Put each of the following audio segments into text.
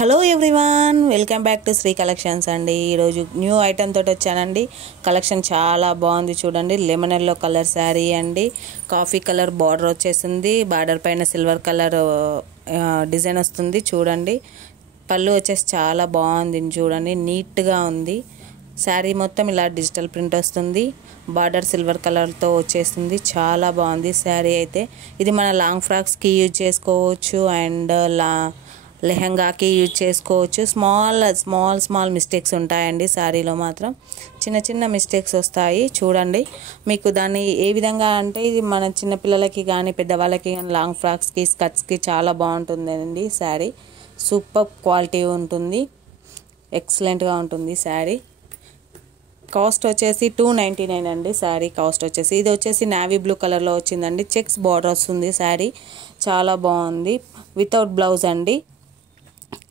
Hello everyone, welcome back to Sri collections అండి. ఈరోజు new item తోటి వచ్చానండి. కలెక్షన్ చాలా బాగుంది చూడండి. లెమన్ ఎల్లో కలర్ శారీ అండి. కాఫీ కలర్ బార్డర్ వచ్చేసింది. బార్డర్ పైన సిల్వర్ కలర్ డిజైన్ వస్తుంది చూడండి. పళ్ళు వచ్చేసి చాలా బాగుంది చూడండి, నీట్గా ఉంది. శారీ మొత్తం ఇలా డిజిటల్ ప్రింట్ వస్తుంది. బార్డర్ సిల్వర్ కలర్తో వచ్చేస్తుంది. చాలా బాగుంది శారీ అయితే. ఇది మన లాంగ్ ఫ్రాక్స్కి యూజ్ చేసుకోవచ్చు అండ్ లెహంగాకి యూజ్ చేసుకోవచ్చు. స్మాల్ మిస్టేక్స్ ఉంటాయండి శారీలో, మాత్రం చిన్న చిన్న మిస్టేక్స్ వస్తాయి చూడండి. మీకు దాన్ని ఏ విధంగా అంటే ఇది మన చిన్నపిల్లలకి కానీ పెద్దవాళ్ళకి కానీ లాంగ్ ఫ్రాక్స్కి స్కర్ట్స్కి చాలా బాగుంటుందండి శారీ. సూపర్ క్వాలిటీ ఉంటుంది, ఎక్సలెంట్గా ఉంటుంది శారీ. కాస్ట్ వచ్చేసి 299 అండి శారీ కాస్ట్ వచ్చేసి. ఇది వచ్చేసి నావీ బ్లూ కలర్లో వచ్చిందండి. చెక్స్ బార్డర్ వస్తుంది శారీ. చాలా బాగుంది. వితౌట్ బ్లౌజ్ అండి.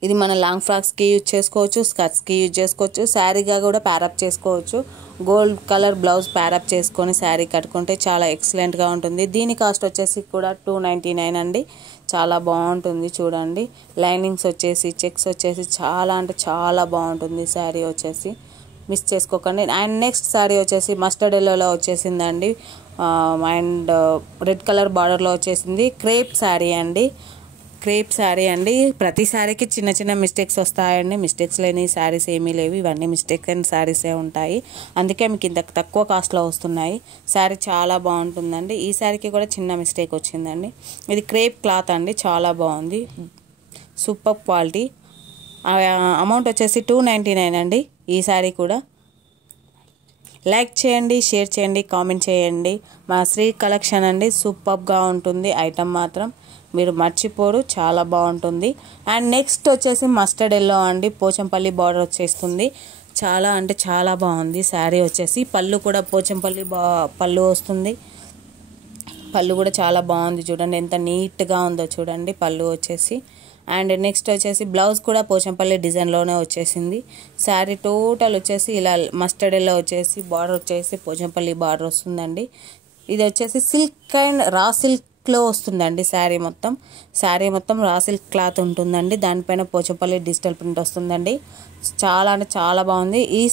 ఇది మన లాంగ్ ఫ్రాక్స్కి యూజ్ చేసుకోవచ్చు, స్కర్ట్స్కి యూజ్ చేసుకోవచ్చు, శారీగా కూడా ప్యారప్ చేసుకోవచ్చు. గోల్డ్ కలర్ బ్లౌజ్ ప్యారప్ చేసుకొని శారీ కట్టుకుంటే చాలా ఎక్సలెంట్గా ఉంటుంది. దీని కాస్ట్ వచ్చేసి కూడా 299 అండి. చాలా బాగుంటుంది చూడండి. లైనింగ్స్ వచ్చేసి చెక్స్ వచ్చేసి చాలా అంటే చాలా బాగుంటుంది శారీ వచ్చేసి. మిస్ చేసుకోకండి. అండ్ నెక్స్ట్ శారీ వచ్చేసి మస్టర్డ్ ఎల్లోలో వచ్చేసిందండి. అండ్ రెడ్ కలర్ బార్డర్లో వచ్చేసింది. క్రేప్ శారీ అండి. క్రేప్ శారీ అండి. ప్రతి శారీకి చిన్న చిన్న మిస్టేక్స్ వస్తాయండి. మిస్టేక్స్ లేని శారీస్ ఏమీ లేవు. ఇవన్నీ మిస్టేక్ అయిన శారీసే ఉంటాయి. అందుకే మీకు ఇంత తక్కువ కాస్ట్లో వస్తున్నాయి. శారీ చాలా బాగుంటుందండి. ఈ శారీకి కూడా చిన్న మిస్టేక్ వచ్చిందండి. ఇది క్రేప్ క్లాత్ అండి. చాలా బాగుంది, సూపర్ క్వాలిటీ. అమౌంట్ వచ్చేసి 299 అండి. ఈ శారీ కూడా లైక్ చేయండి, షేర్ చేయండి, కామెంట్ చేయండి. మా శ్రీ కలెక్షన్ అండి. సూపర్గా ఉంటుంది ఐటమ్ మాత్రం, మీరు మర్చిపోరు, చాలా బాగుంటుంది. అండ్ నెక్స్ట్ వచ్చేసి మస్టర్డ్ ఎల్లో అండి. పోచంపల్లి బార్డర్ వచ్చేస్తుంది. చాలా అంటే చాలా బాగుంది శారీ వచ్చేసి. పళ్ళు కూడా పోచంపల్లి పళ్ళు వస్తుంది. పళ్ళు కూడా చాలా బాగుంది చూడండి, ఎంత నీట్గా ఉందో చూడండి పళ్ళు వచ్చేసి. అండ్ నెక్స్ట్ వచ్చేసి బ్లౌజ్ కూడా పోచంపల్లి డిజైన్లోనే వచ్చేసింది. శారీ టోటల్ వచ్చేసి ఇలా మస్టర్డ్ ఎల్లో వచ్చేసి బార్డర్ వచ్చేసి పోచంపల్లి బార్డర్ వస్తుందండి. ఇది వచ్చేసి సిల్క్ అండ్ రా సిల్క్లో వస్తుందండి. శారీ మొత్తం రా సిల్క్ క్లాత్ ఉంటుందండి. దానిపైన పోచంపల్లి డిజిటల్ ప్రింట్ వస్తుందండి. చాలా అంటే చాలా బాగుంది. ఈ